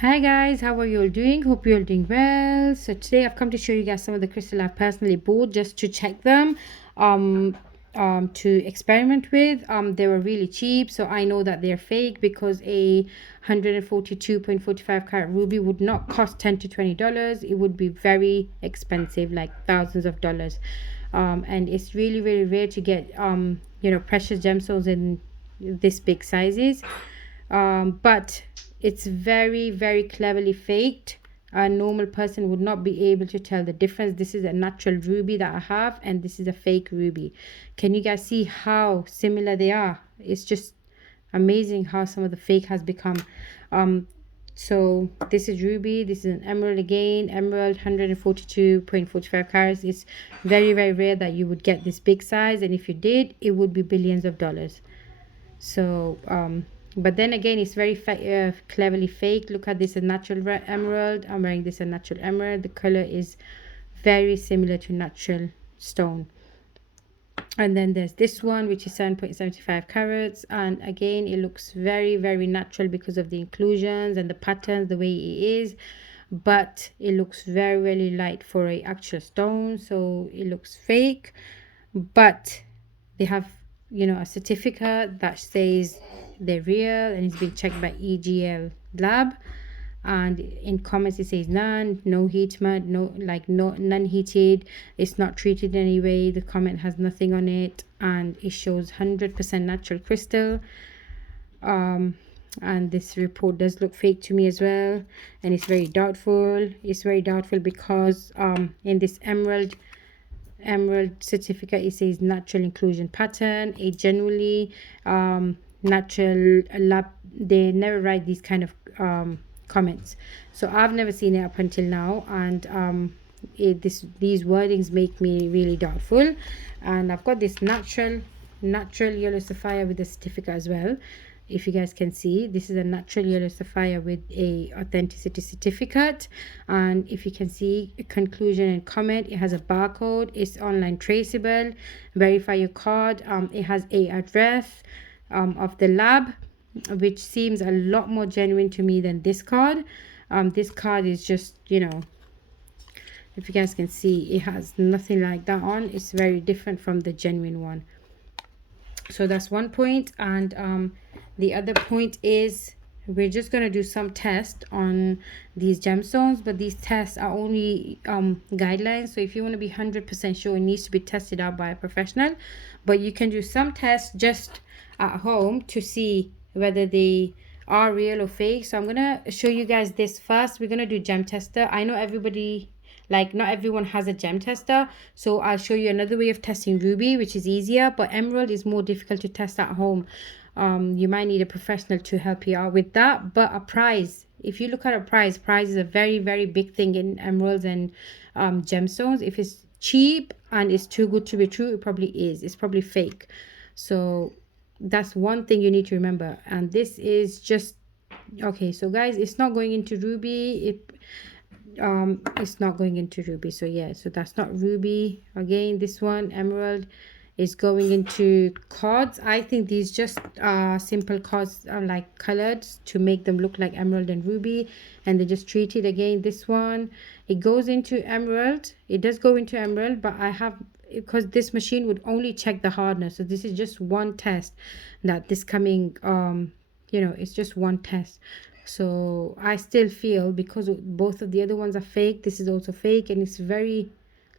Hi guys, how are you all doing? Hope you're all doing well. So today I've come to show you guys some of the crystal I've personally bought just to check them, um, to experiment with. They were really cheap, so I know that they're fake because a 142.45 carat ruby would not cost $10 to $20. It would be very expensive, like thousands of dollars. And it's really, really rare to get precious gemstones in this big sizes, but it's very, very cleverly faked. A normal person would not be able to tell the difference. This is a natural ruby that I have, and this is a fake ruby. Can you guys see how similar they are? It's just amazing how some of the fake has become. So this is ruby, this is an emerald, again emerald, 142.45 carats. It's very, very rare that you would get this big size, and if you did, it would be billions of dollars. So but then again, it's very cleverly fake. Look at this, a natural emerald. I'm wearing this, a natural emerald. The color is very similar to natural stone. And then there's this one, which is 7.75 carats, and again, it looks very, very natural because of the inclusions and the patterns, the way it is, but it looks very, very light for a actual stone, so it looks fake. But they have, a certificate that says they're real, and it's been checked by EGL lab. And in comments it says none, no heat mud, none heated, it's not treated in any way. The comment has nothing on it, and it shows 100% natural crystal. And this report does look fake to me as well, and it's very doubtful. It's very doubtful because in this emerald certificate it says natural inclusion pattern. It generally natural lab, they never write these kind of comments, so I've never seen it up until now. And these wordings make me really doubtful. And I've got this natural yellow sapphire with a certificate as well. If you guys can see, this is a natural yellow sapphire with a authenticity certificate. And if you can see, conclusion and comment, it has a barcode, it's online traceable, verify your card. It has a address of the lab, which seems a lot more genuine to me than this card. This card is just, if you guys can see, it has nothing like that on. It's very different from the genuine one. So that's one point. And the other point is, we're just going to do some tests on these gemstones, but these tests are only guidelines. So if you want to be 100% sure, it needs to be tested out by a professional. But you can do some tests just at home to see whether they are real or fake. So I'm going to show you guys this first. We're going to do gem tester. I know everybody, like, not everyone has a gem tester, so I'll show you another way of testing ruby, which is easier, but emerald is more difficult to test at home. You might need a professional to help you out with that. But a price, if you look at a price is a very, very big thing in emeralds and gemstones. If it's cheap and it's too good to be true, it probably is. It's probably fake. So that's one thing you need to remember. And this is just okay. So guys, it's not going into ruby. It's not going into ruby. So yeah, so that's not ruby. Again, this one, emerald, is going into cards. I think these just simple cards are like colored to make them look like emerald and ruby, and they just treat it. Again, this one, it goes into emerald. It does go into emerald, but I have, because this machine would only check the hardness, so this is just one test that this coming it's just one test. So I still feel, because both of the other ones are fake, this is also fake, and it's very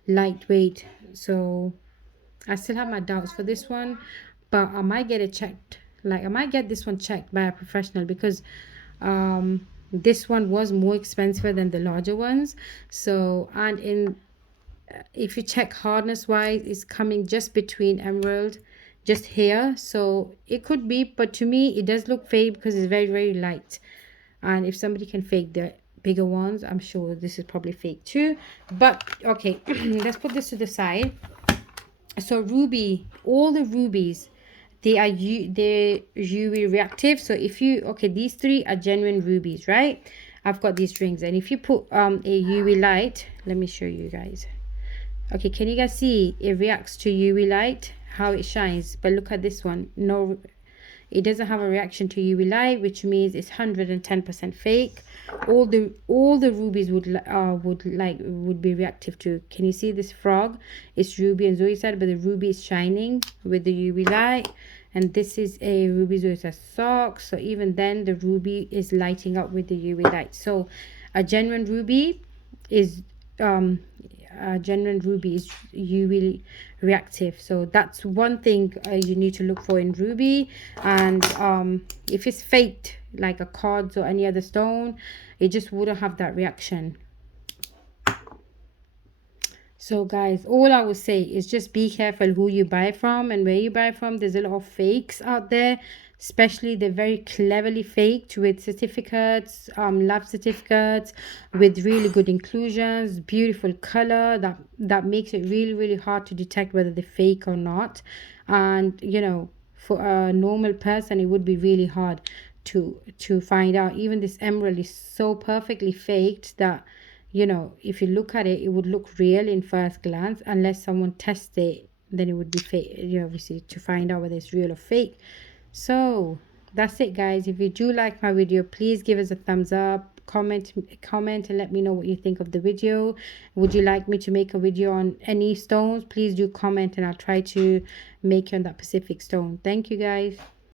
lightweight. So I still have my doubts for this one, but I might get it checked. Like, I might get this one checked by a professional, because this one was more expensive than the larger ones. So, and in if you check hardness wise, it's coming just between emerald, just here. So it could be, but to me it does look fake because it's very, very light. And if somebody can fake the bigger ones, I'm sure this is probably fake too. But okay, let's put this to the side. So ruby, all the rubies, they're UV reactive. So if you, okay, these three are genuine rubies, right? I've got these rings, and if you put a UV light, let me show you guys. Okay, can you guys see it reacts to UV light, how it shines? But look at this one, no, it doesn't have a reaction to UV light, which means it's 110% fake. All the rubies would be reactive to. Can you see this frog? It's ruby and zoisite, but the ruby is shining with the UV light. And this is a ruby zoisite sock, so even then the ruby is lighting up with the UV light. So a genuine ruby is UV reactive. So that's one thing you need to look for in ruby. And if it's faked like a quartz or any other stone, it just wouldn't have that reaction. So guys, all I would say is just be careful who you buy from and where you buy from. There's a lot of fakes out there, especially they're very cleverly faked with certificates, lab certificates, with really good inclusions, beautiful color that makes it really hard to detect whether they're fake or not. And you know, for a normal person it would be really hard to find out. Even this emerald is so perfectly faked that, you know, if you look at it, it would look real in first glance. Unless someone tests it, then it would be fake, you know, obviously, to find out whether it's real or fake. So that's it, guys. If you do like my video, please give us a thumbs up, comment and let me know what you think of the video. Would you like me to make a video on any stones? Please do comment and I'll try to make you on that specific stone. Thank you, guys.